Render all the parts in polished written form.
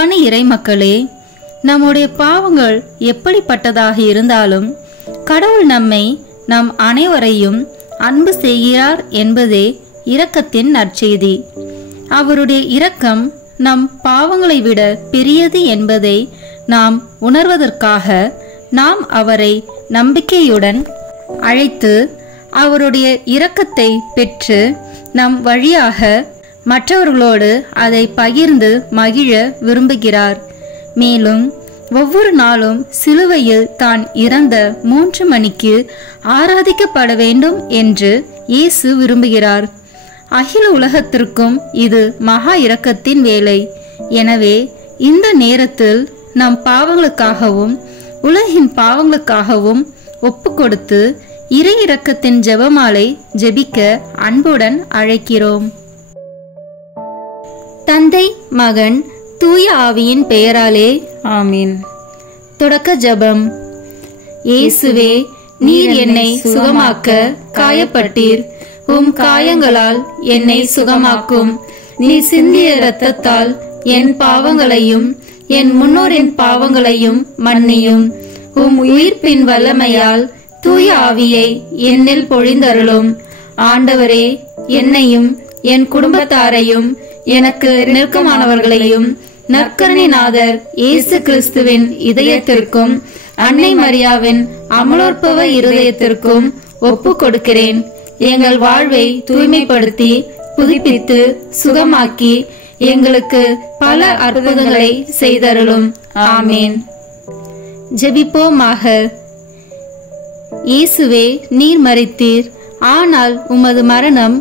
அன்பான இறைமக்களே, நம்முடைய பாவங்கள் எப்படிப்பட்டதாக இருந்தாலும் கடவுள் நம்மை நம் அனைவரையும் அன்பு செய்கிறார் என்பதே இரக்கத்தின் நற்செய்தி. அவருடைய இரக்கம் நம் பாவங்களை விட பெரியது என்பதை நாம் உணர்வதற்காக நாம் அவரை நம்பிக்கையுடன் அழைத்து அவருடைய இரக்கத்தை பெற்று நம் வழியாக மற்றவர்களோடு அதை பகிர்ந்து மகிழ விரும்புகிறார். மேலும் ஒவ்வொரு நாளும் சிலுவையில் தான் இறந்த 3 மணிக்கு ஆராதிக்கப்பட வேண்டும் என்று இயேசு விரும்புகிறார். அகில உலகத்திற்கும் இது மகா இரக்கத்தின் வேலை. எனவே இந்த நேரத்தில் நம் பாவங்களுக்காகவும் உலகின் பாவங்களுக்காகவும் ஒப்பு கொடுத்து இறை இரக்கத்தின் ஜெபமாலை ஜெபிக்க அன்புடன் அழைக்கிறோம். தந்தை, மகன், தூய ஆவியின் பெயராலே ஆமீன். தொடக்க ஜெபம். இயேசுவே, நீர் என்னை சுகமாக்க காயப்பட்டீர். உம் காயங்களால் என்னை சுகமாக்கும். நீர் சிந்திய இரத்தத்தால் என் பாவங்களையும் என் முன்னோரின் பாவங்களையும் மன்னியும். உம் உயிர்ப்பின் வல்லமையால் தூய ஆவியை என்னில் பொழிந்தருளும். ஆண்டவரே, என்னையும் என் குடும்பத்தாரையும் எனக்கு நெருக்கமானவர்களையும் நற்கருணைநாதர் இயேசு கிறிஸ்துவின் இதயத்திற்கும் அன்னை மரியாவின் அமலோற்பவ இருதயத்திற்கும் ஒப்பு கொடுக்கிறேன். எங்கள் வாழ்வை தூய்மைப்படுத்தி புதுப்பித்து சுகமாக்கி எங்களுக்கு பல அற்புதங்களை செய்தருளும். ஆமேன். ஜெபிப்போமாக. இயேசுவே, நீர் மரித்தீர். ஆனால் உமது மரணம்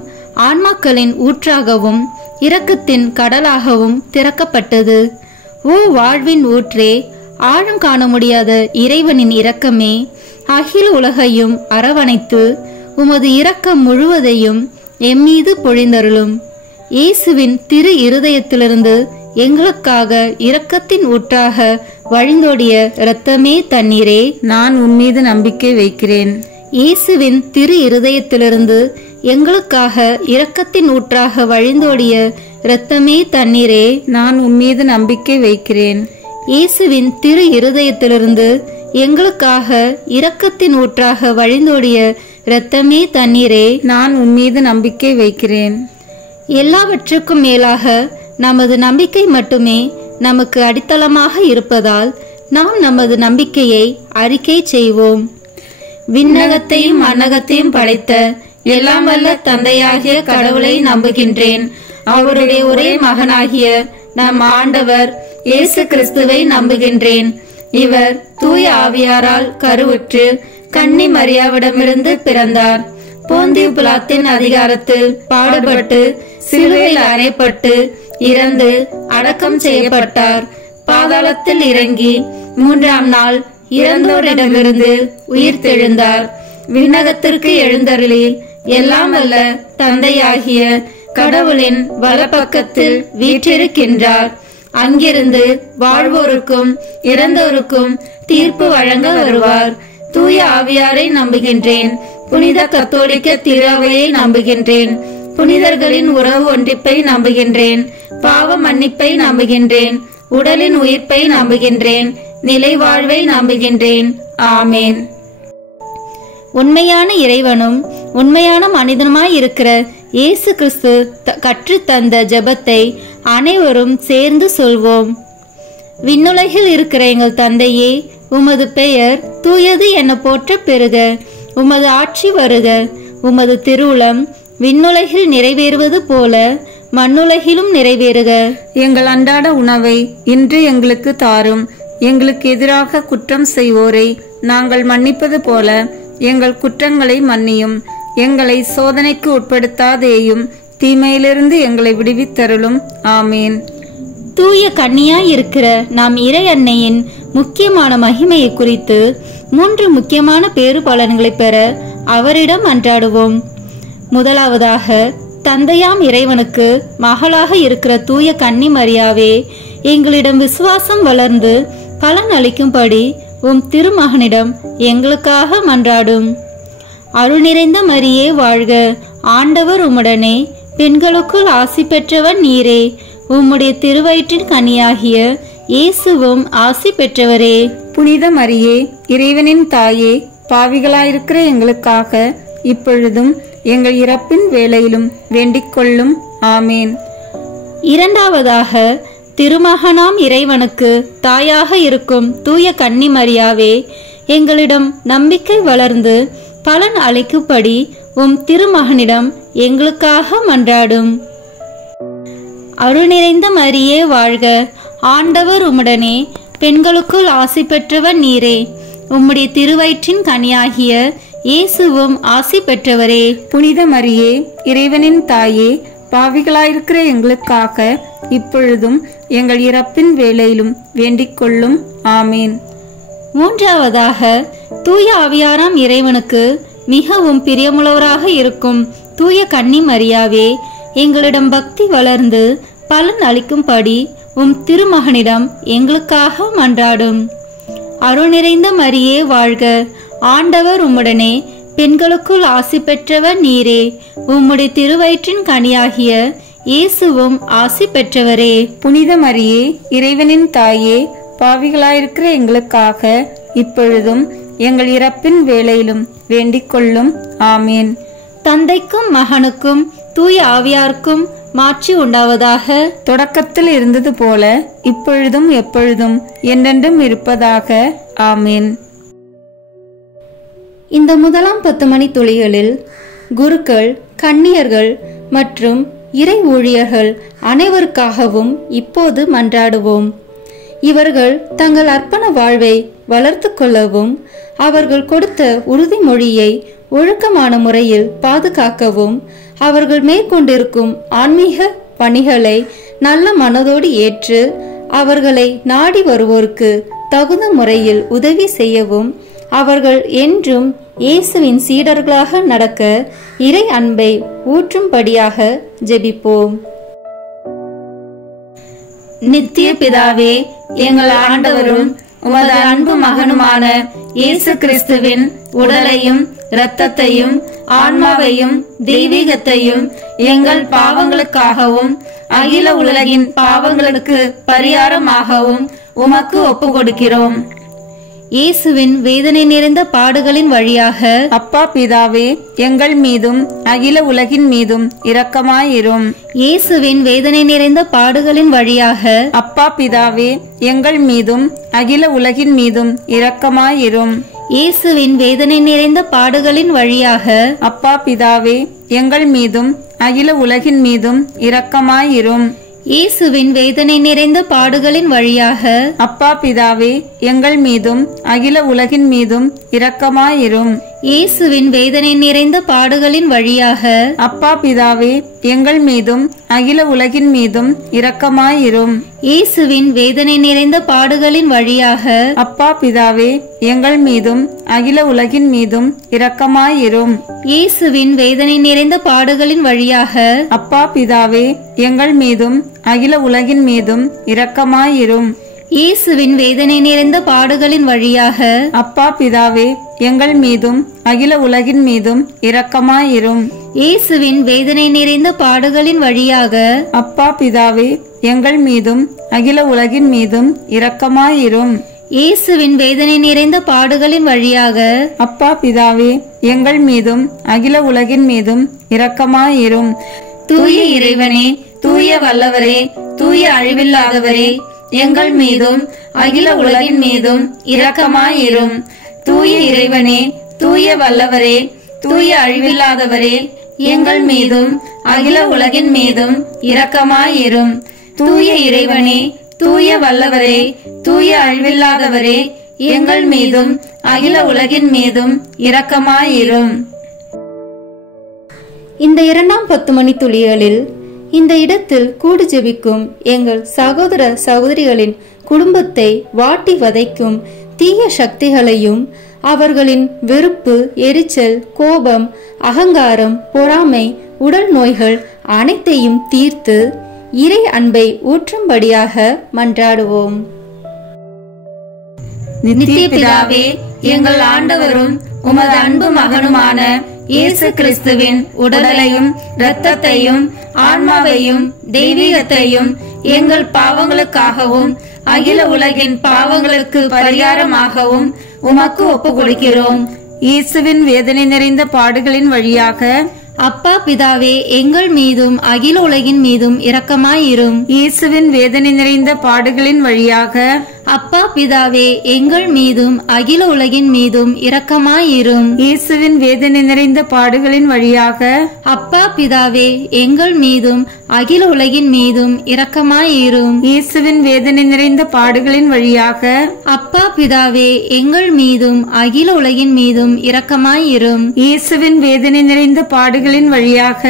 ஆன்மாக்களின் ஊற்றாகவும் இரக்கத்தின் கடலாகவும் திறக்கப்பட்டது. ஓ வாழ்வின் ஊற்றே, ஆழம் காண முடியாத இறைவனின் இரக்கமே, அகில உலகையும் அரவணைத்து உமது இரக்கம் முழுவதையும் எம்மீது பொழிந்தருளும். இயேசுவின் திரு இருதயத்திலிருந்து எங்களுக்காக இரக்கத்தின் ஊற்றாக வழிந்தோடிய இரத்தமே தண்ணீரே, நான் உன்மீது நம்பிக்கை வைக்கிறேன். இயேசுவின் திரு இருதயத்திலிருந்து எங்களுக்காக இரக்கத்தின் ஊற்றாக வழிந்தோடிய இரத்தமே தண்ணீரே, நான் உன்மீது நம்பிக்கை வைக்கிறேன். இயேசுவின் திரு இருதயத்திலிருந்து எங்களுக்காக இரக்கத்தின் ஊற்றாக வழிந்தோடிய இரத்தமே தண்ணீரே, நான் உன்மீது நம்பிக்கை வைக்கிறேன். எல்லாவற்றுக்கும் மேலாக நமது நம்பிக்கை மட்டுமே நமக்கு அடித்தளமாக இருப்பதால் நாம் நமது நம்பிக்கையை அறிக்கை செய்வோம். விண்ணகத்தையும் மண்ணகத்தையும் படைத்த எல்லாம் வல்ல தந்தையாகிய கடவுளை நம்புகின்றேன். அவருடைய ஒரே மகனாகிய நம் ஆண்டவர் இயேசு கிறிஸ்துவை நம்புகின்றேன். இவர் தூய ஆவியாரால் கருவுற்று கன்னி மரியாவிடமிருந்து பிறந்தார். போந்தியு பிலாத்தின் அதிகாரத்தில் பாடுபட்டு சிலுவையில் அறையப்பட்டு இறந்து அடக்கம் செய்யப்பட்டார். பாதாளத்தில் இறங்கி 3ஆம் நாள் இறந்தோரிடமிருந்து உயிர் தெழுந்தார். விண்ணகத்திற்கு எழுந்தருளி எல்லாம் வல்ல தந்தையாகிய கடவுளின் வலப்பக்கத்தில் வீற்றிருக்கின்றார். அங்கிருந்து வாழ்வோருக்கும் இறந்தோருக்கும் தீர்ப்பு வழங்க வருவார். தூய ஆவியாரை நம்புகின்றேன். புனித கத்தோலிக்க திருவையை நம்புகின்றேன். புனிதர்களின் உறவு ஒன்றிப்பை நம்புகின்றேன். பாவ மன்னிப்பை நம்புகின்றேன். உடலின் உயிர்ப்பை நம்புகின்றேன். நிலை வாழ்வை நம்புகின்றேன். ஆமேன். உண்மையான இறைவனும் உண்மையான மனிதனுமாய் இருக்கிற இயேசு கிறிஸ்து கற்று தந்த ஜெபத்தை அனைவரும் சேர்ந்து சொல்வோம். விண்ணுலகில் இருக்கிற எங்கள் தந்தையே, உமது பெயர் தூயது என போற்ற பெறுக. உமது ஆட்சி வருக. உமது திருவுளம் விண்ணுலகில் நிறைவேறுவது போல மண்ணுலகிலும் நிறைவேறுக. எங்கள் அன்றாட உணவை இன்று எங்களுக்கு தாரும். எங்களுக்கு எதிராக குற்றம் செய்வோரை நாங்கள் மன்னிப்பது போல எங்கள் குற்றங்களை மன்னியும். எங்களை சோதனைக்கு உட்படுத்தாதேயும், தீமையிலிருந்து எங்களை விடுவித்தருளும். ஆமேன். தூய கன்னியாய் இருக்கிற நாம் இறை அன்னையின் முக்கியமான மகிமையை குறித்து 3 முக்கியமான பேறு பலன்களை பெற அவரிடம் அன்றாடுவோம். முதலாவதாக, தந்தையாம் இறைவனுக்கு மகளாக இருக்கிற தூய கன்னி மரியாவே, எங்களிடம் விசுவாசம் வளர்ந்து பலன் அளிக்கும்படி உம் திருமகனிடம் எங்களுக்காக மன்றாடும். அருள் நிறைந்த மரியே வாழ்க. ஆண்டவர் உம்முடனே, பெண்களுக்குள் ஆசி பெற்றவன் நீரே. உம்முடைய திருவயிற்றின் கனியாகிய இயேசுவும் ஆசி பெற்றவரே. புனித மரியே, இறைவனின் தாயே, பாவிகளாயிருக்கிற எங்களுக்காக இப்பொழுதும் எங்கள் இறப்பின் வேளையிலும் வேண்டிக் கொள்ளும். ஆமேன். இரண்டாவதாக, திருமகனாம் இறைவனுக்கு தாயாக இருக்கும் தூய கன்னி மரியாவே, எங்களிடம் நம்பிக்கை வளர்ந்து பலன் அளிக்கும்படி உம் திருமகனிடம் எங்களுக்காக மன்றாடும். அருள் நிறைந்த மரியே வாழ்க, ஆண்டவர் உம்முடனே, பெண்களுக்குள் ஆசி பெற்றவர் நீரே. உம்முடைய திருவயிற்றின் கனியாகிய இயேசுவும் ஆசி பெற்றவரே. புனித மரியே, இறைவனின் தாயே, பாவிகளாயிருக்கிற எங்களுக்காக இப்பொழுதும் எங்கள் இறப்பின் வேளையிலும் வேண்டிக் கொள்ளும். ஆமேன். மூன்றாவதாக, தூய ஆவியாராம் இறைவனுக்கு மிகவும் பிரியமுள்ளவராக இருக்கும் தூய கன்னி மரியாவே, எங்களிடம் பக்தி வளர்ந்து பலன் அளிக்கும்படி உம் திருமகனிடம் எங்களுக்காக மன்றாடும். அருள் நிறைந்த மரியே வாழ்க, ஆண்டவர் உம்முடனே, பெண்களுக்குள் ஆசி பெற்றவர் நீரே. உம்முடைய திருவயிற்றின் கனியாகிய இயேசுவும் ஆசி பெற்றவரே. புனித மரியே, இறைவனின் தாயே, பாவிகளாயிருக்கிற எங்களுக்காக இப்பொழுதும் எங்கள் இறப்பின் வேளையிலும் வேண்டிக் கொள்ளும். ஆமேன். தந்தைக்கும் மகனுக்கும் தூய ஆவியாருக்கும் மாட்சி உண்டாவதாக. தொடக்கத்தில் இருந்தது போல இப்பொழுதும் எப்பொழுதும் என்றென்றும் இருப்பதாக. ஆமேன். இந்த முதலாம் 10 மணி துளிகளில் குருக்கள், கன்னியர்கள் மற்றும் இறை ஊழியர்கள் அனைவருக்காகவும் இப்போது மன்றாடுவோம். இவர்கள் தங்கள் அர்ப்பண வாழ்வை வளர்த்து கொள்ளவும், அவர்கள் கொடுத்த உறுதிமொழியை ஒழுக்கமான முறையில் பாதுகாக்கவும், அவர்கள் மேற்கொண்டிருக்கும் ஆன்மீக பணிகளை நல்ல மனதோடு ஏற்று அவர்களை நாடி வருவோருக்கு தகுந்த முறையில் உதவி செய்யவும், அவர்கள் என்றும் இயேசுவின் சீடர்களாக நடக்க இறை அன்பை ஊற்றும்படியாக ஜெபிப்போம். நித்திய பிதாவே, எங்கள் ஆண்டவரும் உமது அன்பு மகனுமான இயேசு கிறிஸ்துவின் உடலையும் இரத்தத்தையும் ஆன்மாவையும் தெய்வீகத்தையும் எங்கள் பாவங்களுக்காகவும் அகில உலகின் பாவங்களுக்கு பரிகாரமாகவும் உமக்கு ஒப்பு கொடுக்கிறோம். இயேசுவின் வேதனை நிறைந்த பாடுகளின் வழியாக அப்பா பிதாவே, எங்கள் மீதும் அகில உலகின் மீதும் இரக்கமாயிரும். இயேசுவின் வேதனை நிறைந்த பாடுகளின் வழியாக அப்பா பிதாவே, எங்கள் மீதும் அகில உலகின் மீதும் இரக்கமாயிரும். இயேசுவின் வேதனை நிறைந்த பாடுகளின் வழியாக அப்பா பிதாவே, எங்கள் மீதும் அகில உலகின் மீதும் இரக்கமாயிரும். இயேசுவின் வேதனை நிறைந்த பாடுகளின் வழியாக அப்பா பிதாவே, எங்கள் மீதும் அகில உலகின் மீதும் இரக்கமாயிரும். இயேசுவின் வேதனை நிறைந்த பாடுகளின் வழியாக அப்பா பிதாவே, எங்கள் மீதும் அகில உலகின் மீதும் இரக்கமாயிரும். இயேசுவின் வேதனை நிறைந்த பாடுகளின் வழியாக அப்பா பிதாவே, எங்கள் மீதும் அகில உலகின் மீதும் இரக்கமாயிரும். இயேசுவின் வேதனை நிறைந்த பாடுகளின் வழியாக அப்பா பிதாவே, எங்கள் மீதும் அகில உலகின் மீதும் இரக்கமாயிரும். இயேசுவின் வேதனை நிறைந்த பாடுகளின் வழியாக அப்பா பிதாவே, எங்கள் மீதும் அகில உலகின் மீதும் இரக்கமாயிரும். இயேசுவின் வேதனை நிறைந்த பாடுகளின் வழியாக அப்பா பிதாவே, எங்கள் மீதும் அகில உலகின் மீதும் இரக்கமாயிரும். இயேசுவின் வேதனை நிறைந்த பாடுகளின் வழியாக அப்பா பிதாவே, எங்கள் மீதும் அகில உலகின் மீதும் இரக்கமாயிரும். தூய இறைவனே, தூய வல்லவரே, தூய அழிவில்லாதவரே, எங்கள் மீதும் அகில உலகின் மீதும் இரக்கமாயிரும். தூய இறைவனே, தூய வல்லவரே, தூய அழிவில்லாதவரே, எங்கள் மீதும் அகில உலகின் மீதும் இரக்கமாயிரும். தூய இறைவனே, தூய வல்லவரே, தூய அழிவில்லாதவரே, எங்கள் மீதும் அகில உலகின் மீதும் இரக்கமாயிரும். இந்த இரண்டாம் 10 மணி துளிகளில் இந்த இடத்தில் கூடு ஜெபிக்கும் எங்கள் சகோதர சகோதரிகளின் குடும்பத்தை வாட்டி வதைக்கும் தீய சக்திகளையும், அவர்களின் வெறுப்பு, எரிச்சல், கோபம், அகங்காரம், பொறாமை, உடல் நோய்கள் அனைத்தையும் தீர்த்து இறை அன்பை ஊற்றும்படியாக மன்றாடுவோம். நித்திய பிதாவே, எங்கள் ஆண்டவரும் உமது அன்பு மகனுமான இயேசு கிறிஸ்துவின் உடலையும் இரத்தத்தையும் ஆன்மாவையும் தெய்வீகத்தையும் எங்கள் பாவங்களுக்காகவும் அகில உலகின் பாவங்களுக்கு பரிகாரமாகவும் உமக்கு ஒப்பு கொடுக்கிறோம். இயேசுவின் வேதனை நிறைந்த பாடுகளின் வழியாக அப்பா பிதாவே, எங்கள் மீதும் அகில உலகின் மீதும் இரக்கமாயிரும். இயேசுவின் வேதனை நிறைந்த பாடுகளின் வழியாக அப்பா பிதாவே, எங்கள் மீதும் அகில உலகின் மீதும் இரக்கமாயிரும். இயேசுவின் வேதனை நிறைந்த பாடுகளின் வழியாக அப்பா பிதாவே, எங்கள் மீதும் அகில உலகின் மீதும் இரக்கமாயிரும். இயேசுவின் வேதனை நிறைந்த பாடுகளின் வழியாக அப்பா பிதாவே, எங்கள் மீதும் அகில உலகின் மீதும் இரக்கமாயிரும். இயேசுவின் வேதனை நிறைந்த பாடுகளின் வழியாக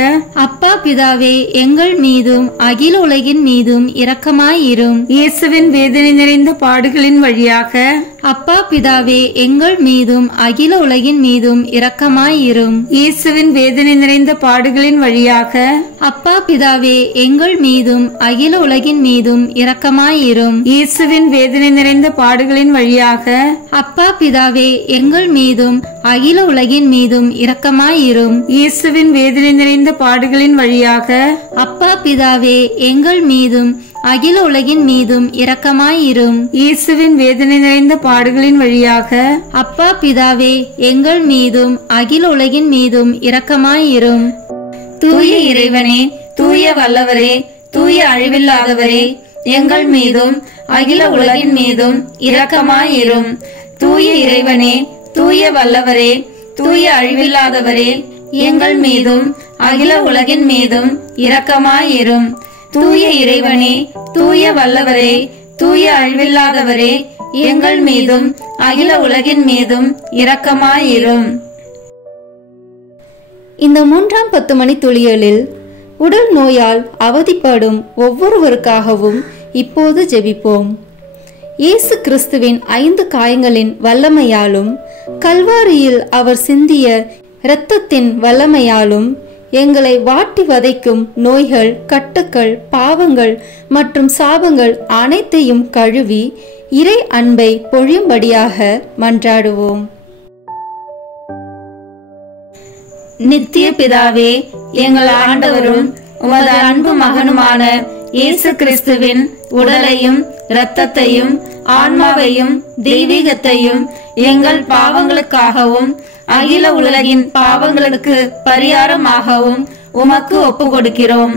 அப்பா பிதாவே, எங்கள் மீதும் அகில உலகின் மீதும் இரக்கமாயிரும். இயேசுவின் வேதனை நிறைந்த பாடுகளின் வழியாக அப்பா பிதாவே, எங்கள் மீதும் அகில உலகின் மீதும் இரக்கமாயிரும். இயேசுவின் வேதனை நிறைந்த பாடுகளின் வழியாக அப்பா பிதாவே, எங்கள் மீதும் அகில உலகின் மீதும் இரக்கமாயிரும். இயேசுவின் வேதனை நிறைந்த பாடுகளின் வழியாக அப்பா பிதாவே, எங்கள் மீதும் அகில உலகின் மீதும் இரக்கமாயிரும். இயேசுவின் வேதனை நிறைந்த பாடுகளின் வழியாக அப்பா பிதாவே, எங்கள் மீதும் அகில உலகின் மீதும் இரக்கமாயிரும். இயேசுவின் வேதனை நிறைந்த பாடுகளின் வழியாக அப்பா பிதாவே, எங்கள் மீதும் அகில உலகின் மீதும் இரக்கமாயிரும். தூய இறைவனே, தூய வல்லவரே, தூய அழிவில்லாதவரே, எங்கள் மீதும் அகில உலகின் மீதும் இரக்கமாயிரும். தூய இறைவனே, தூய வல்லவரே, தூய அழிவில்லாதவரே, எங்கள் மீதும் அகில உலகின் மீதும் இரக்கமாயிரும். தூய இறைவனே, தூய வல்லவரே, தூய அழிவில்லாதவரே, எங்கள் மீதும் அகில உலகின் மீதும் இரக்கமாயிரும். இந்த 3ஆம் 10 மணி துளியலில் உடல் நோயால் அவதிப்படும் ஒவ்வொருவருக்காகவும் இப்போது ஜெபிப்போம். இயேசு கிறிஸ்துவின் 5 காயங்களின் வல்லமையாலும் கல்வாரியில் அவர் சிந்திய இரத்தத்தின் வல்லமையாலும் எங்களை வாட்டி வதைக்கும் நோய்கள், கட்டுக்கள், பாவங்கள் மற்றும் சாபங்கள் அனைத்தையும் கழுவி இறை அன்பை பொழியும்படியாக மன்றாடுவோம். நித்திய பிதாவே, எங்கள் ஆண்டவரும் உமது அன்பு மகனுமான இயேசு கிறிஸ்துவின் உடலையும் இரத்தத்தையும் ஆன்மாவையும் தெய்வீகத்தையும் எங்கள் பாவங்களுக்காகவும் அகில உலகின் பாவங்களுக்கு பரிகாரமாகவும் உமக்கு ஒப்பு கொடுக்கிறோம்.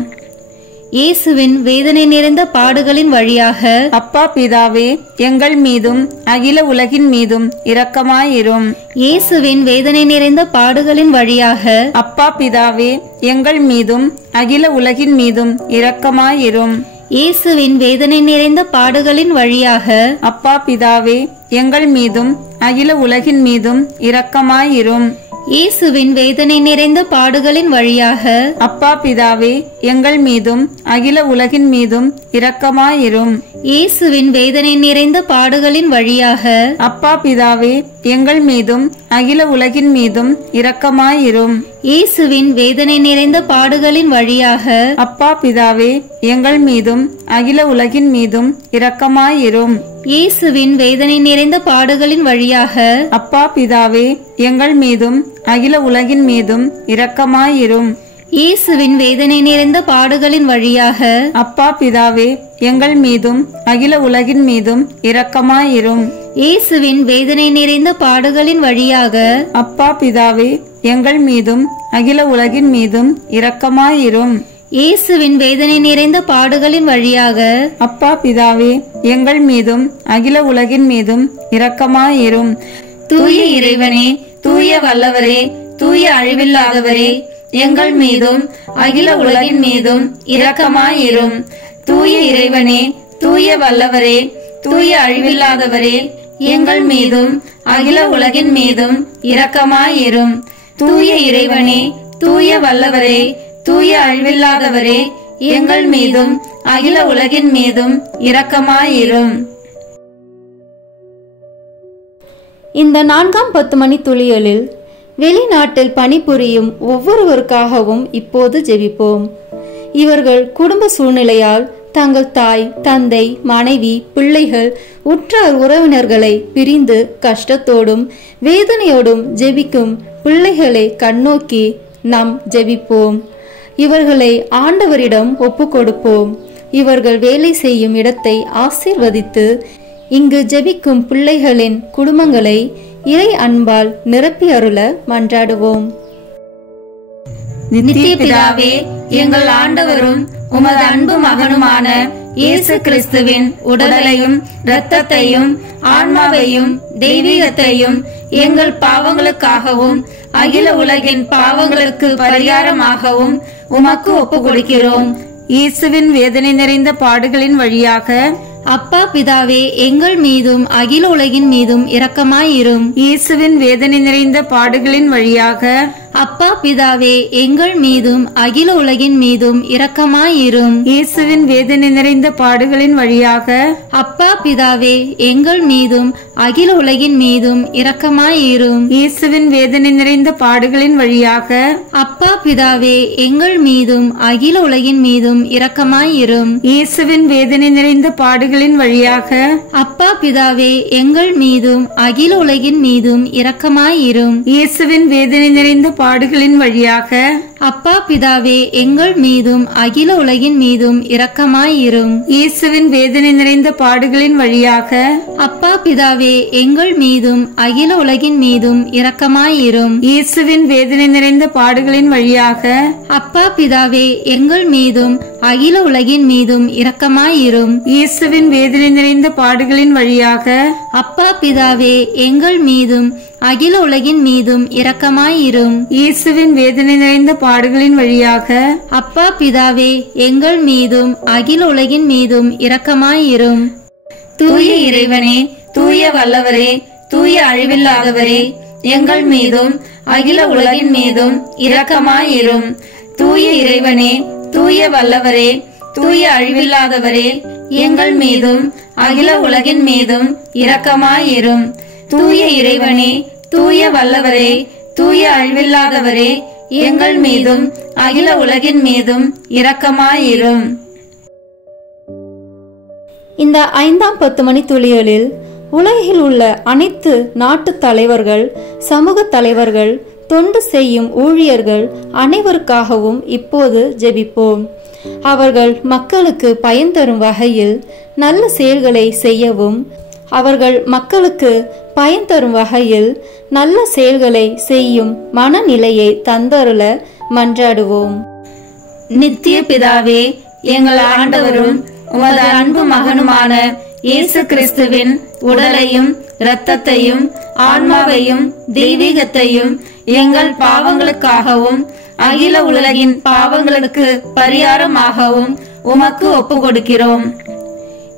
இயேசுவின் வேதனை நிறைந்த பாடுகளின் வழியாக அப்பா பிதாவே, எங்கள் மீதும் அகில உலகின் மீதும் இரக்கமாயிரும். இயேசுவின் வேதனை நிறைந்த பாடுகளின் வழியாக அப்பா பிதாவே, எங்கள் மீதும் அகில உலகின் மீதும் இரக்கமாயிரும். இயேசுவின் வேதனை நிறைந்த பாடுகளின் வழியாக அப்பா பிதாவே, எங்கள் மீதும் அகில உலகின் மீதும் இரக்கமாயிரும். இயேசுவின் வேதனை நிறைந்த பாடுகளின் வழியாக அப்பா பிதாவே, எங்கள் மீதும் அகில உலகின் மீதும் இரக்கமாயிரும். இயேசுவின் வேதனை நிறைந்த பாடுகளின் வழியாக அப்பா பிதாவே, எங்கள் மீதும் அகில உலகின் மீதும் இரக்கமாயிரும். இயேசுவின் வேதனை நிறைந்த பாடுகளின் வழியாக அப்பா பிதாவே, எங்கள் மீதும் அகில உலகின் மீதும் இரக்கமாயிரும். இயேசுவின் வேதனை நிறைந்த பாடுகளின் வழியாக அப்பா பிதாவே, எங்கள் மீதும் அகில உலகின் மீதும் இரக்கமாயிரும். இயேசுவின் வேதனை நிறைந்த பாடுகளின் வழியாக அப்பா பிதாவே, எங்கள் மீதும் அகில உலகின் மீதும் இரக்கமாயிரும். இயேசுவின் வேதனை நிறைந்த பாடுகளின் வழியாக அப்பா பிதாவே, எங்கள் மீதும் அகில உலகின் மீதும் இரக்கமாயிரும். இயேசுவின் வேதனை நிறைந்த பாடுகளின் வழியாக அப்பா பிதாவே, எங்கள் மீதும் அகில உலகின் மீதும் இரக்கமாயிரும். தூய இறைவனே, தூய வல்லவரே, தூய அழிவில்லாதவரே, எங்கள் மீதும் அகில உலகின் மீதும் இரக்கமாயிரும். தூய இறைவனே, தூய வல்லவரே, தூய அழிவில்லாதவரே, எங்கள் மீதும் அகில உலகின் மீதும் இரக்கமாயிரும். தூய இறைவனே, தூய வல்லவரே, தூய அழிவில்லாதவரே, எங்கள் மீதும் அகில உலகின் மீதும் இரக்கமாயிரும். இந்த 4ஆம் 10 மணி துளியலில் வெளிநாட்டில் பணிபுரியும் ஒவ்வொருவருக்காகவும் இப்போது ஜெபிப்போம். இவர்கள் குடும்ப சூழ்நிலையால் தங்கள் தாய், தந்தை, மனைவி, பிள்ளைகள், உற்றார் உறவினர்களை பிரிந்து கஷ்டத்தோடும் வேதனையோடும் ஜெபிக்கும் பிள்ளைகளை கண்ணோக்கி நாம் ஜெபிப்போம். இவர்களை ஆண்டவரிடம் ஒப்பு கொடுப்போம். இவர்கள் வேலை செய்யும் இடத்தை ஆசீர்வதித்து இங்கு ஜெபிக்கும் பிள்ளைகளின் குடும்பங்களை இறை அன்பால் நிரப்பி அருள மன்றாடுவோம். நித்திய பிதாவே, எங்கள் ஆண்டவரும் உமது அன்பு மகனுமான இயேசு கிறிஸ்துவின் உடலையும் இரத்தத்தையும் ஆன்மாவையும் தெய்வீகத்தையும் எங்கள் பாவங்களுக்காகவும் அகில உலகின் பாவங்களுக்கு பரிகாரமாகவும் உமக்கு ஒப்பு கொடுக்கிறோம். இயேசுவின் வேதனை நிறைந்த பாடுகளின் வழியாக அப்பா பிதாவே, எங்கள் மீதும் அகில உலகின் மீதும் இரக்கமாயிரும். இயேசுவின் வேதனை நிறைந்த பாடுகளின் வழியாக அப்பா பிதாவே, எங்கள் மீதும் அகில உலகின் மீதும் இரக்கமாயிரும். இயேசுவின் வேதனை நிறைந்த பாடுகளின் வழியாக அப்பா பிதாவே, எங்கள் மீதும் அகில உலகின் மீதும் இரக்கமாயிரும். இயேசுவின் வேதனை நிறைந்த பாடுகளின் வழியாக அப்பா பிதாவே, எங்கள் மீதும் அகில உலகின் மீதும் இரக்கமாயிரும். இயேசுவின் வேதனை நிறைந்த பாடுகளின் வழியாக அப்பா பிதாவே, எங்கள் மீதும் அகில உலகின் மீதும் இரக்கமாயிரும். இயேசுவின் வேதனை நிறைந்த பாடுகளின் வழியாக அப்பா பிதாவே, எங்கள் மீதும் அகில உலகின் மீதும் இரக்கமாயிரும். இயேசுவின் வேதனை நிறைந்த பாடுகளின் வழியாக அப்பா பிதாவே, எங்கள் மீதும் அகில உலகின் மீதும் இரக்கமாயிரும். இயேசுவின் வேதனை நிறைந்த பாடுகளின் வழியாக அப்பா பிதாவே, எங்கள் மீதும் அகில உலகின் மீதும் இரக்கமாயிரும். இயேசுவின் வேதனை நிறைந்த பாடுகளின் வழியாக அப்பா பிதாவே, எங்கள் மீதும் அகில உலகின் மீதும் இரக்கமாயிரும். இயேசுவின் வேதனை நிறைந்த பாடுகளின் வழியாக அப்பா பிதாவே, எங்கள் மீதும் அகில உலகின் மீதும் இரக்கமாயிரும். தூய இறைவனே, தூய வல்லவரே, தூய அழிவில்லாதவரே, எங்கள் மீதும் அகில உலகின் மீதும் இரக்கமாயிரும். தூய இறைவனே, தூய வல்லவரே, தூய அழிவில்லாதவரே, எங்கள் மீதும் அகில உலகின் மீதும் இரக்கமாயிரும். தூய இறைவனே, தூய வல்லவரே, தூய அழிவில்லாதவரே, எங்கள் மீதும் அகில உலகின் மீதும் இரக்கமாயிரும். இந்த 5ஆம் 10 மணி துளிகளில் உலகில் உள்ள அனைத்து நாட்டு தலைவர்கள், சமூக தலைவர்கள், தொண்டு செய்யும் ஊழியர்கள் அனைவருக்காகவும் இப்போது ஜெபிப்போம். அவர்கள் மக்களுக்கு பயன் தரும் வகையில் நல்ல செயல்களை செய்யவும், அவர்கள் மக்களுக்கு பயன் தரும் வகையில் நல்ல செயல்களை செய்யும் மனநிலையை தந்தருள மன்றாடுவோம். நித்திய பிதாவே, எங்கள் ஆண்டவரும் உமது அன்பு மகனுமான இயேசு கிறிஸ்துவின் உடலையும் இரத்தத்தையும் ஆன்மாவையும் தெய்வீகத்தையும் எங்கள் பாவங்களுக்காகவும் அகில உலகின் பாவங்களுக்கு பரிகாரமாகவும் உமக்கு ஒப்பு கொடுக்கிறோம்.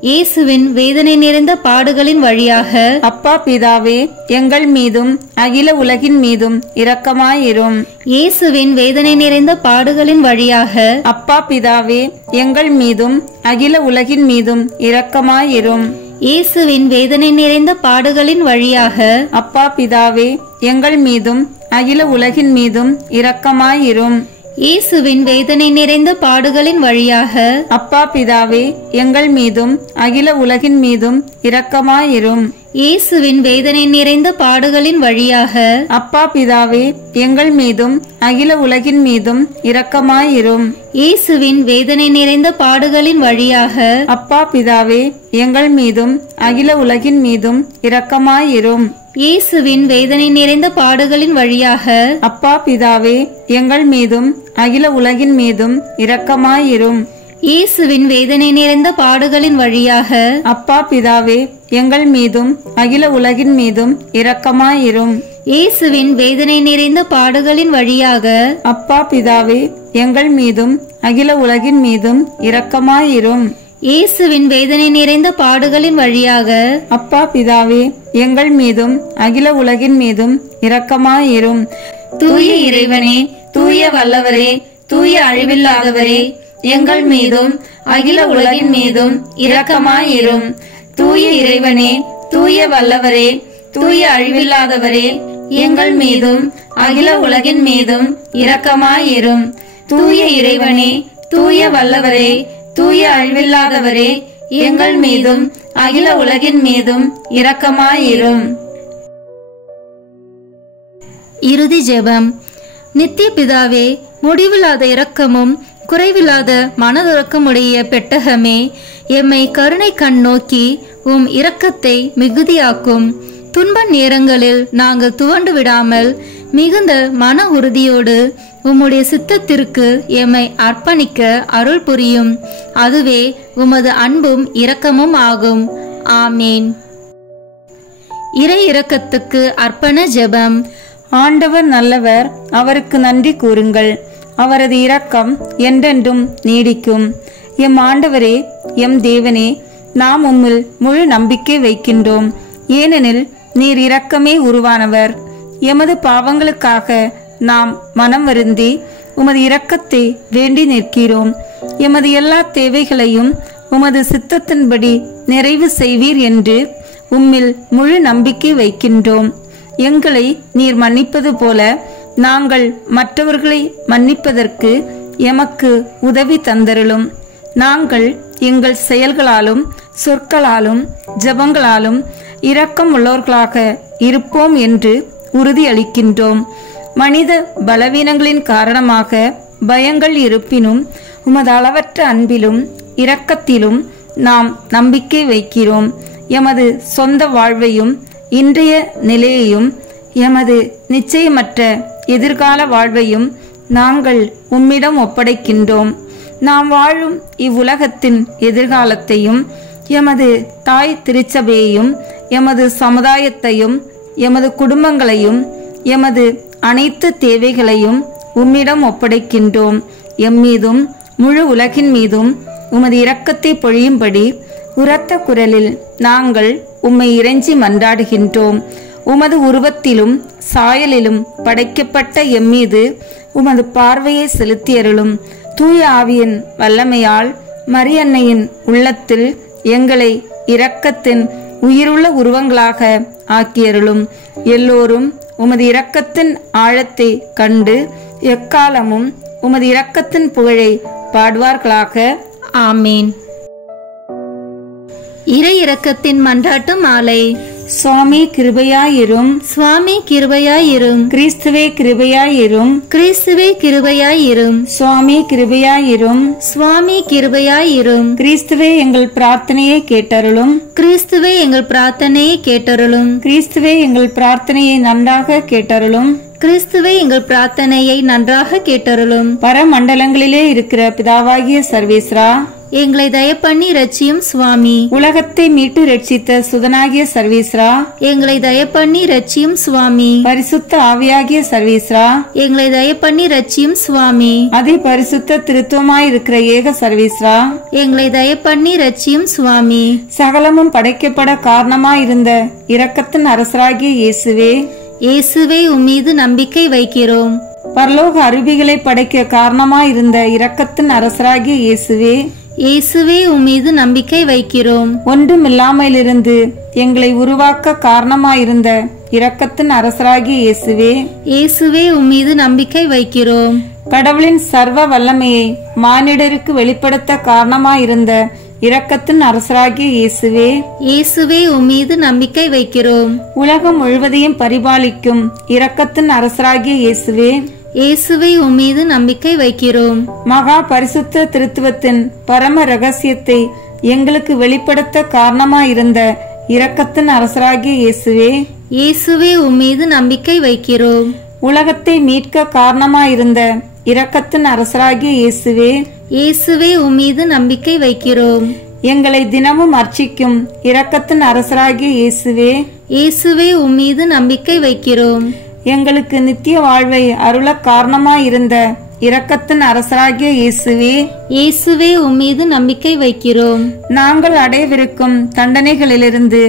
இயேசுவின் வேதனை நிறைந்த பாடுகளின் வழியாக அப்பா பிதாவே, எங்கள் மீதும் அகில உலகின் மீதும் இரக்கமாயிரும். இயேசுவின் வேதனை நிறைந்த பாடுகளின் வழியாக அப்பா பிதாவே, எங்கள் மீதும் அகில உலகின் மீதும் இரக்கமாயிரும். இயேசுவின் வேதனை நிறைந்த பாடுகளின் வழியாக அப்பா பிதாவே, எங்கள் மீதும் அகில உலகின் மீதும் இரக்கமாயிரும். இயேசுவின் வேதனை நிறைந்த பாடுகளின் வழியாக அப்பா பிதாவே, எங்கள் மீதும் அகில உலகின் மீதும் இரக்கமாயிரும். இயேசுவின் வேதனை நிறைந்த பாடுகளின் வழியாக அப்பா பிதாவே, எங்கள் மீதும் அகில உலகின் மீதும் இரக்கமாயிரும். இயேசுவின் வேதனை நிறைந்த பாடுகளின் வழியாக அப்பா பிதாவே, எங்கள் மீதும் அகில உலகின் மீதும் இரக்கமாயிரும். இயேசுவின் வேதனை நிறைந்த பாடுகளின் வழியாக அப்பா பிதாவே, எங்கள் மீதும் அகில உலகின் மீதும் இரக்கமாயிரும். இயேசுவின் வேதனை நிறைந்த பாடுகளின் வழியாக அப்பா பிதாவே, எங்கள் மீதும் அகில உலகின் மீதும் இரக்கமாயிரும். இயேசுவின் வேதனை நிறைந்த பாடுகளின் வழியாக அப்பா பிதாவே, எங்கள் மீதும் அகில உலகின் மீதும் இரக்கமாயிரும். இயேசுவின் வேதனை நிறைந்த பாடுகளின் வழியாக அப்பா பிதாவே, எங்கள் மீதும் அகில உலகின் மீதும் இரக்கமாயிரும். தூய இறைவனே, தூய வல்லவரே, தூய அழிவில்லாதவரே, எங்கள் மீதும் அகில உலகின் மீதும் இரக்கமாயிரும். தூய இறைவனே, தூய வல்லவரே, தூய அழிவில்லாதவரே, எங்கள் மீதும் அகில உலகின் மீதும் இரக்கமாயிரும். தூய இறைவனே, தூய வல்லவரே, தூய அழிவில்லாதவரே, எங்கள் மீதும் அகில உலகின் மீதும் இரக்கமாயிரும். இறுதி ஜெபம். நித்திய பிதாவே, முடிவில்லாத இரக்கமும் குறைவில்லாத மனதுறக்கமுடைய பெட்டகமே, எம்மை கருணை கண் நோக்கி உம் இரக்கத்தை மிகுதியாக்கும். துன்ப நேரங்களில் நாங்கள் துவண்டு விடாமல் மிகுந்த மன உறுதியோடு உம்முடைய சித்தத்திற்கு எம்மை அர்ப்பணிக்க அருள் புரியும். அதுவே உமது அன்பும் இரக்கமும் ஆகும். ஆமேன். இறை இரக்கத்துக்கு அர்ப்பண ஜெபம். ஆண்டவர் நல்லவர், அவருக்கு நன்றி கூறுங்கள். அவரது இரக்கம் என்றென்றும் நீடிக்கும். எம் ஆண்டவரே, எம் தேவனே, நாம் உம்மில் முழு நம்பிக்கை வைக்கின்றோம். ஏனெனில் நீர் இரக்கமே உருவானவர். எமது பாவங்களுக்காக நாம் மனம் வருந்தி உமது இரக்கத்தை வேண்டி நிற்கிறோம். எமது எல்லா தேவைகளையும் உமது சித்தத்தின்படி நிறைவு செய்வீர் என்று உம்மில் முழு நம்பிக்கை வைக்கின்றோம். எங்களை நீர் மன்னிப்பது போல நாங்கள் மற்றவர்களை மன்னிப்பதற்கு எமக்கு உதவி தந்தருளும். நாங்கள் எங்கள் செயல்களாலும் சொற்களாலும் ஜெபங்களாலும் இரக்கம் உள்ளவர்களாக இருப்போம் என்று உறுதியளிக்கின்றோம். மனித பலவீனங்களின் காரணமாக பயங்கள் இருப்பினும் உமது அளவற்ற அன்பிலும் இரக்கத்திலும் நாம் நம்பிக்கை வைக்கிறோம். எமது சொந்த வாழ்வையும் இன்றைய நிலையையும் எமது நிச்சயமற்ற எதிர்கால வாழ்வையும் நாங்கள் உம்மிடம் ஒப்படைக்கின்றோம். நாம் வாழும் இவ்வுலகத்தின் எதிர்காலத்தையும் எமது தாய் திருச்சபையையும் எமது சமுதாயத்தையும் எமது குடும்பங்களையும் எமது அனைத்து தேவைகளையும் உம்மிடம் ஒப்படைக்கின்றோம். எம்மீதும் முழு உலகின் மீதும் உமது இரக்கத்தை பொழியும்படி உரத்த குரலில் நாங்கள் உம்மை இறைஞ்சி மன்றாடுகின்றோம். உமது உருவத்திலும் சாயலிலும் படைக்கப்பட்ட எம்மீது உமது பார்வையை செலுத்தியருளும். தூய ஆவியின் வல்லமையால் மரியன்னையின் உள்ளத்தில் எங்களை இரக்கத்தின் உயிருள்ள உருவங்களாக ஆக்கியருளும். எல்லோரும் உமது இரக்கத்தின் ஆழத்தை கண்டு எக்காலமும் உமது இரக்கத்தின் புகழை பாடுவார்களாக. ஆமேன். இறை இரக்கத்தின் மன்றாட்டு மாலை. சுவாமி கிருபையாயிரும். சுவாமி கிருபையாயிரும். கிறிஸ்துவே கிருபையாயிரும். கிறிஸ்துவே கிருபையாயிரும். சுவாமி கிருபையாயிரும். சுவாமி கிருபையாயிரும். கிறிஸ்துவே எங்கள் பிரார்த்தனையை கேட்டருளும். கிறிஸ்துவே எங்கள் பிரார்த்தனையை கேட்டருளும். கிறிஸ்துவே எங்கள் பிரார்த்தனையை நன்றாக கேட்டருளும். கிறிஸ்துவே எங்கள் பிரார்த்தனையை நன்றாக கேட்டருளும். பரமண்டலங்களிலே இருக்கிற பிதாவாகிய சர்வேஸ்வரா, எங்களை தயப்பண்ணி ரட்சியும் சுவாமி. உலகத்தை மீட்டு ரட்சித்த சுதனாகிய சர்வேஸ்வரா, எங்களை தயப்பண்ணி ரட்சியும் சுவாமி. பரிசுத்த ஆவியாகிய சர்வேஸ்வரா, எங்களை தயப்பண்ணி ரட்சியும் சுவாமி. அதி பரிசுத்த திருத்துவமாயிருக்கிற ஏக சர்வேஸ்வரா, எங்களை தயப்பண்ணி ரட்சியும் சுவாமி. சகலமும் படைக்கப்பட காரணமாயிருந்த இரக்கத்தின் அரசராகிய இயேசுவே, இயேசுவே உம்மீது நம்பிக்கை வைக்கிறோம். பரலோக அருவிகளை படைக்க காரணமாயிருந்த இரக்கத்தின் அரசராகிய இயேசுவே, இயேசுவே உம்மீது நம்பிக்கை வைக்கிறோம். ஒன்றுமில்லாமலிருந்து எங்களை உருவாக்க காரணமாயிருந்த இரக்கத்தின் அரசராகிய இயேசுவே, இயேசுவே உம்மீது நம்பிக்கை வைக்கிறோம். கடவுளின் சர்வ வல்லமையை மானிடருக்கு வெளிப்படுத்த காரணமாயிருந்த இரக்கத்தின் அரசராகிய இயேசுவே, இயேசுவே உம்மீது நம்பிக்கை வைக்கிறோம். உலகம் முழுவதையும் பரிபாலிக்கும் இரக்கத்தின் அரசராகிய இயேசுவே, இயேசுவே உம்மீது நம்பிக்கை வைக்கிறோம். மகா பரிசுத்த திருத்துவத்தின் பரம ரகசியத்தை எங்களுக்கு வெளிப்படுத்த காரணமாயிருந்த இரக்கத்தின் அரசராகிய இயேசுவே, இயேசுவே உம்மீது நம்பிக்கை வைக்கிறோம். உலகத்தை மீட்க காரணமாயிருந்த இரக்கத்தின் அரசராகிய இயேசுவே, இயேசுவே உம்மீது நம்பிக்கை வைக்கிறோம். எங்களை தினமும் அர்ச்சிக்கும் இரக்கத்தின் அரசராகிய இயேசுவே, இயேசுவே உம்மீது நம்பிக்கை வைக்கிறோம். எங்களுக்கு நித்திய வாழ்வை அருள காரணமாயிருந்த இரக்கத்தின் அரசராகிய இயேசுவே, இயேசுவே உம்மீது நம்பிக்கை வைக்கிறோம். நாங்கள் அடையவிருக்கும் தண்டனைகளிலிருந்து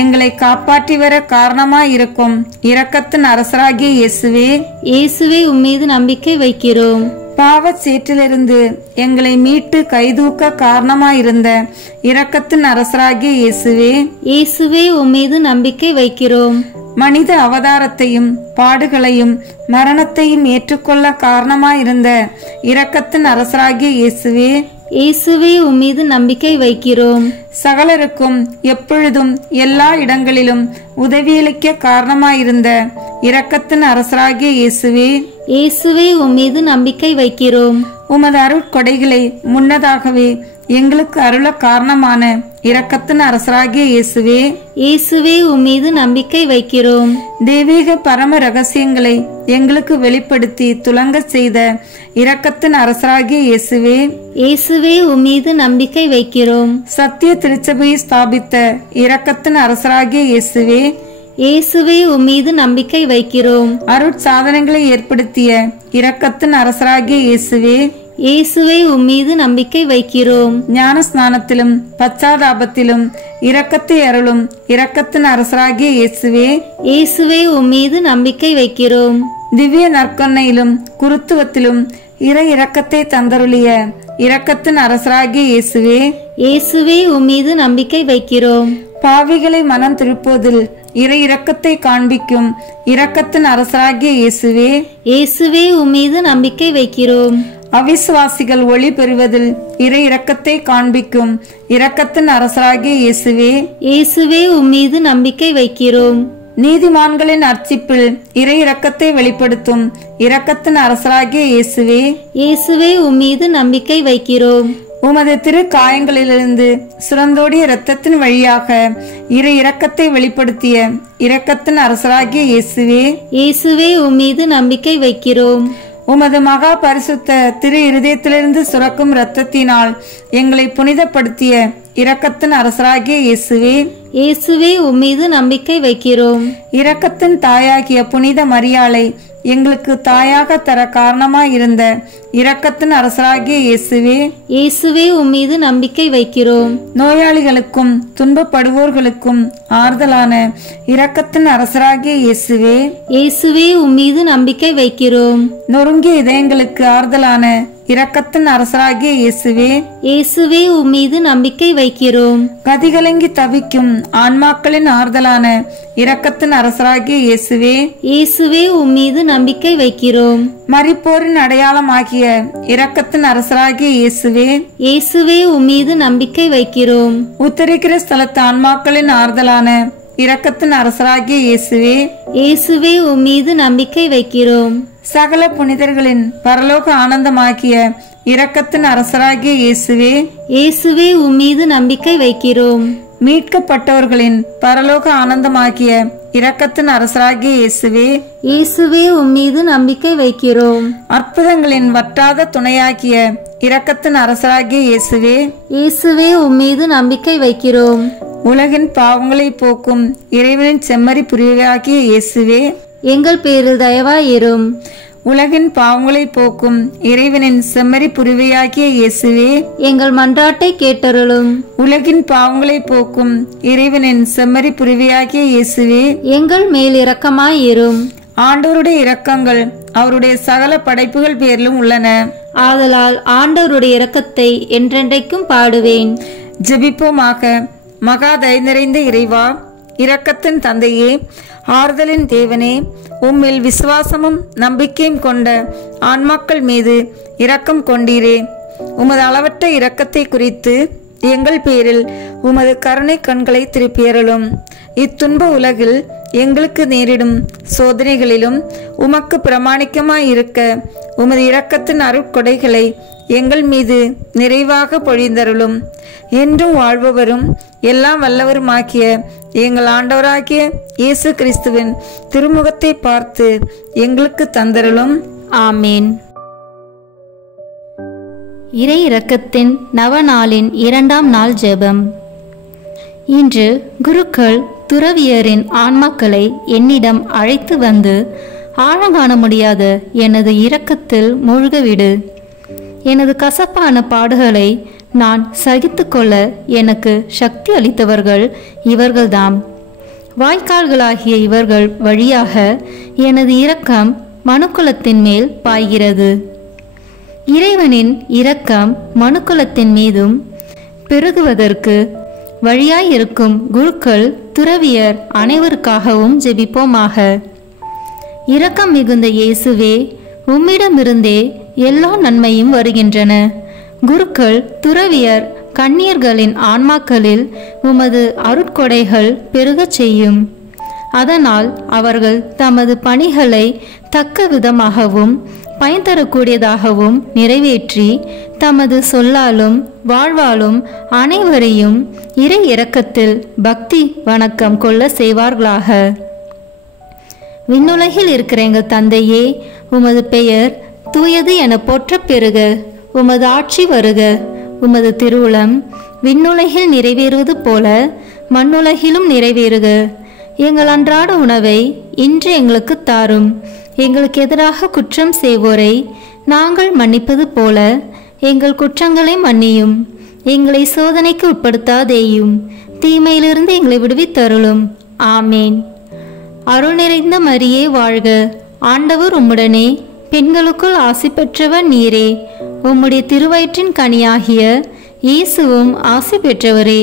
எங்களை காப்பாற்றி வர காரணமாயிருக்கும் இரக்கத்தின் அரசராகிய இயேசுவே, இயேசுவே உம்மீது நம்பிக்கை வைக்கிறோம். பாவச் சேற்றிலிருந்து எங்களை மீட்டு கைதூக்க காரணமாயிருந்த இரக்கத்தின் அரசராகிய இயேசுவே, இயேசுவே உம்மீது நம்பிக்கை வைக்கிறோம். மனித அவதாரத்தையும் பாடுகளையும் மரணத்தையும் ஏற்றுக்கொள்ள காரணமாயிருந்த இரக்கத்தின் அரசராகிய இயேசுவே, இயேசுவே உம்மீது நம்பிக்கை வைக்கிறோம். சகலருக்கும் எப்பொழுதும் எல்லா இடங்களிலும் உதவியளிக்க காரணமாயிருந்த இரக்கத்தின் அரசராகிய இயேசுவே, இயேசுவே உம்மீது நம்பிக்கை வைக்கிறோம். உமது அருட்கொடைகளை முன்னதாகவே எங்களுக்கு அருள காரணமான இரக்கத்தின் அரசராகிய இயேசுவே, இயேசுவே உம்மீது நம்பிக்கை வைக்கிறோம். தெய்வீக பரம ரகசியங்களை எங்களுக்கு வெளிப்படுத்தி துலங்க செய்த இரக்கத்தின் அரசராகிய இயேசுவே, இயேசுவே உம்மீது நம்பிக்கை வைக்கிறோம். சத்திய திருச்சபையை ஸ்தாபித்த இரக்கத்தின் அரசராகிய இயேசுவே, இயேசுவே உம்மீது நம்பிக்கை வைக்கிறோம். அருட்சாதனங்களை ஏற்படுத்திய இரக்கத்தின் அரசராகிய இயேசுவே, இயேசுவே உம்மீது நம்பிக்கை வைக்கிறோம். ஞான ஸ்நானத்திலும் பச்சாதாபத்திலும் இரக்கத்தை அருளும் இரக்கத்தின் அரசராகிய இயேசுவே, இயேசுவே உம்மீது நம்பிக்கை வைக்கிறோம். திவ்ய நற்கொன்னையிலும் குருத்துவத்திலும் இறை இரக்கத்தை தந்தருளிய இரக்கத்தின் அரசராகிய இயேசுவே, இயேசுவே உம்மீது நம்பிக்கை வைக்கிறோம். பாவிகளை மனம் திருப்புவதில் இறை இரக்கத்தை காண்பிக்கும் இரக்கத்தின் அரசராகிய இயேசுவே, இயேசுவே உம்மீது நம்பிக்கை வைக்கிறோம். அவிசுவாசிகள் ஒளி பெறுவதில் இறை இரக்கத்தை காண்பிக்கும் இரக்கத்தின் அரசராகிய இயேசுவே, இயேசுவே உம்மீது நம்பிக்கை வைக்கிறோம். நீதிமான்களின் அர்ச்சிப்பில் இறை இரக்கத்தை வெளிப்படுத்தும் இரக்கத்தின் அரசராகிய இயேசுவே, இயேசுவே உம்மீது நம்பிக்கை வைக்கிறோம். உமது திரு காயங்களிலிருந்து சுரந்தோடிய இரத்தத்தின் வழியாக இறை இரக்கத்தை வெளிப்படுத்திய இரக்கத்தின் அரசராகிய இயேசுவே, இயேசுவே உம்மீது நம்பிக்கை வைக்கிறோம். உமது மகா பரிசுத்த திரு இருதயத்திலிருந்து சுரக்கும் இரத்தத்தினால் எங்களை புனிதப்படுத்திய இரக்கத்தின் அரசராகிய இயேசுவே, இயேசுவே உம்மீது நம்பிக்கை வைக்கிறோம். இரக்கத்தின் தாயாகிய புனித மரியாளை எங்களுக்கு தாயாக தர காரணமாயிருந்த இரக்கத்தின் அரசராகிய இயேசுவே, இயேசுவே உம்மீது நம்பிக்கை வைக்கிறோம். நோயாளிகளுக்கும் துன்பப்படுவோர்களுக்கும் ஆறுதலான இரக்கத்தின் அரசராகிய இயேசுவே, இயேசுவே உம்மீது நம்பிக்கை வைக்கிறோம். நொறுங்கிய இதயங்களுக்கு ஆறுதலான இரக்கத்தின் அரசராகிய இயேசுவே, இயேசுவே உம்மீது நம்பிக்கை வைக்கிறோம். கதிகலங்கி தவிக்கும் ஆன்மாக்களின் ஆறுதலான இரக்கத்தின் அரசராகிய இயேசுவே, இயேசுவே உம்மீது நம்பிக்கை வைக்கிறோம். மரிப்போரின் அடையாளமாகிய இரக்கத்தின் அரசராகிய இயேசுவே, இயேசுவே உம்மீது நம்பிக்கை வைக்கிறோம். உத்தரிக்கிற ஸ்தலத்து ஆன்மாக்களின் ஆறுதலான இரக்கத்தின் அரசராகிய இயேசுவே, இயேசுவே உம்மீது நம்பிக்கை வைக்கிறோம். சகல புனிதர்களின் பரலோக ஆனந்தமாகிய இரக்கத்தின் அரசராகிய இயேசுவே, இயேசுவே உம்மீது நம்பிக்கை வைக்கிறோம். மீட்கப்பட்டவர்களின் பரலோக ஆனந்தமாகிய இரக்கத்தின் அரசராகிய இயேசுவே, இயேசுவே உம்மீது நம்பிக்கை வைக்கிறோம். அற்புதங்களின் வற்றாத துணையாகிய இரக்கத்தின் அரசராகிய இயேசுவே, இயேசுவே உம்மீது நம்பிக்கை வைக்கிறோம். உலகின் பாவங்களை போக்கும் இறைவனின் செம்மறி புரிவாகிய இயேசுவே, எங்கள் பேரில் தயவாயிரும். உலகின் பாவங்களை போக்கும் இறைவனின் செம்மறி புரிவையாகிய இயேசுவே, எங்கள் மன்றாட்டை கேட்டருளும். உலகின் பாவங்களை போக்கும் இறைவனின் செம்மறி புரிவையாகிய இயேசுவே, எங்கள் மேல் இரக்கமாயிரும். ஆண்டவருடைய இரக்கங்கள் அவருடைய சகல படைப்புகள் பேரிலும் உள்ளன. ஆதலால் ஆண்டவருடைய இரக்கத்தை என்றென்றைக்கும் பாடுவேன். ஜெபிப்போமாக. மகா தயை நிறைந்த இறைவா, இரக்கத்தின் தந்தையே, ஆறுதலின் தேவனே, உம்மில் விசுவாசமும் நம்பிக்கையும் கொண்ட ஆன்மாக்கள் மீது இரக்கம் கொண்டீரே. உமது அளவற்ற இரக்கத்தை குறித்து எங்கள் பேரில் உமது கருணை கண்களை திருப்பியருளும். இத்துன்ப உலகில் எங்களுக்கு நேரிடும் சோதனைகளிலும் உமக்கு பிரமாணிக்கமாயிருக்க உமது இரக்கத்தின் அருட்கொடைகளை எங்கள் மீது நிறைவாக பொழிந்தருளும். என்றும் வாழ்பவரும் எல்லாம் வல்லவருமாகிய எங்கள் ஆண்டவராகிய இயேசு கிறிஸ்துவின் திருமுகத்தை பார்த்து எங்களுக்கு தந்தருளும். ஆமேன். இறை இரக்கத்தின் நவநாளின் 2ஆம் நாள் ஜெபம். இன்று குருக்கள் துறவியரின் ஆன்மாக்களை என்னிடம் அழைத்து வந்து ஆழங்காண முடியாத எனது இரக்கத்தில் மூழ்கவிடு. எனது கசப்பான பாடுகளை நான் சகித்து கொள்ள எனக்கு சக்தி அளித்தவர்கள் இவர்கள்தாம். வாய்க்கால்களாகிய இவர்கள் வழியாக எனது இரக்கம் மனுக்குலத்தின் மேல் பாய்கிறது. இறைவனின் இரக்கம் மனுக்குலத்தின் மீதும் பெருகுவதற்கு வழியாயிருக்கும் குருக்கள் துறவியர் அனைவருக்காகவும் ஜெபிப்போமாக. இரக்கம் மிகுந்த இயேசுவே, உம்மிடமிருந்தே எல்லா நன்மையும் வருகின்றன. குருக்கள் துறவியர் கன்னியர்களின் ஆன்மாக்களில் உமது அருட்கொடைகள் பெருகச் செய்யும். அதனால் அவர்கள் தமது பணிகளை தக்க விதமாகவும் பயன் தரக்கூடியதாகவும் நிறைவேற்றி தமது சொல்லாலும் வாழ்வாலும் அனைவரையும் இறை இரக்கத்தில் பக்தி வணக்கம் கொள்ள செய்வார்களாக. விண்ணுலகில் இருக்கிற எங்கள் தந்தையே, உமது பெயர் தூயது என போற்றப் பெறுக. உமது ஆட்சி வருக. உமது திருவுளம் விண்ணுலகில் நிறைவேறுவது போல மண்ணுலகிலும் நிறைவேறுக. எங்கள் அன்றாட உணவை இன்று எங்களுக்கு தாரும். எங்களுக்கு எதிராக குற்றம் செய்வோரை நாங்கள் மன்னிப்பது போல எங்கள் குற்றங்களை மன்னியும். எங்களை சோதனைக்கு உட்படுத்தாதேயும், தீமையிலிருந்து எங்களை விடுவித்தருளும். ஆமேன். அருள் நிறைந்த மரியே வாழ்க. ஆண்டவர் உம்முடனே, பெண்களுக்குள் ஆசி பெற்றவர் நீரே. உம்முடைய திருவயிற்றின் கனியாகிய இயேசுவும் ஆசி பெற்றவரே.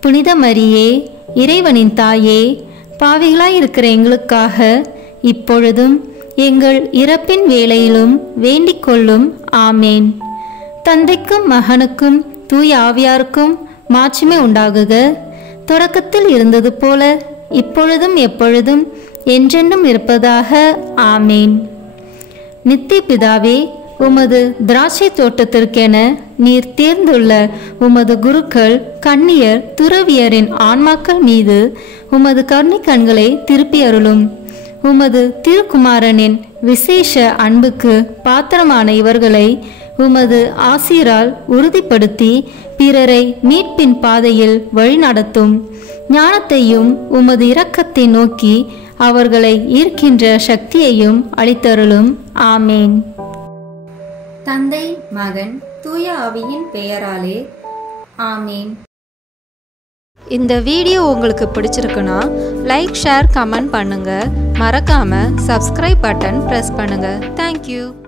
புனித மரியே, இறைவனின் தாயே, பாவிகளாயிருக்கிற எங்களுக்காக இப்பொழுதும் எங்கள் இறப்பின் வேளையிலும் வேண்டிக் கொள்ளும். ஆமேன். தந்தைக்கும் மகனுக்கும் தூய ஆவியாருக்கும் மாட்சிமை உண்டாகுக. தொடக்கத்தில் இருந்தது போல இப்பொழுதும் எப்பொழுதும் என்றென்றும் இருப்பதாக. ஆமேன். நித்திய பிதாவே, உமது திராட்சை தோட்டத்திற்கென நீர் தேர்ந்துள்ள உமது குருக்கள், கன்னியர், துறவியரின் ஆன்மாக்கள் மீது உமது கருணை கண்களை திருப்பி அருளும். உமது திருக்குமாரனின் விசேஷ அன்புக்கு பாத்திரமான இவர்களை உமது ஆசீரால் உறுதிப்படுத்தி பிறரை மீட்பின் பாதையில் வழிநடத்தும். ஞானத்தையும் உமது இரக்கத்தை நோக்கி அவர்களை ஈர்க்கின்ற சக்தியையும் அளித்தருளும். ஆமேன். தந்தை, மகன், தூய ஆவியின் பெயராலே ஆமேன். இந்த வீடியோ உங்களுக்கு பிடிச்சிருக்குன்னா லைக், ஷேர், கமெண்ட் பண்ணுங்க. மறக்காம சப்ஸ்கிரைப் பட்டன் பிரஸ் பண்ணுங்க. தேங்க்யூ.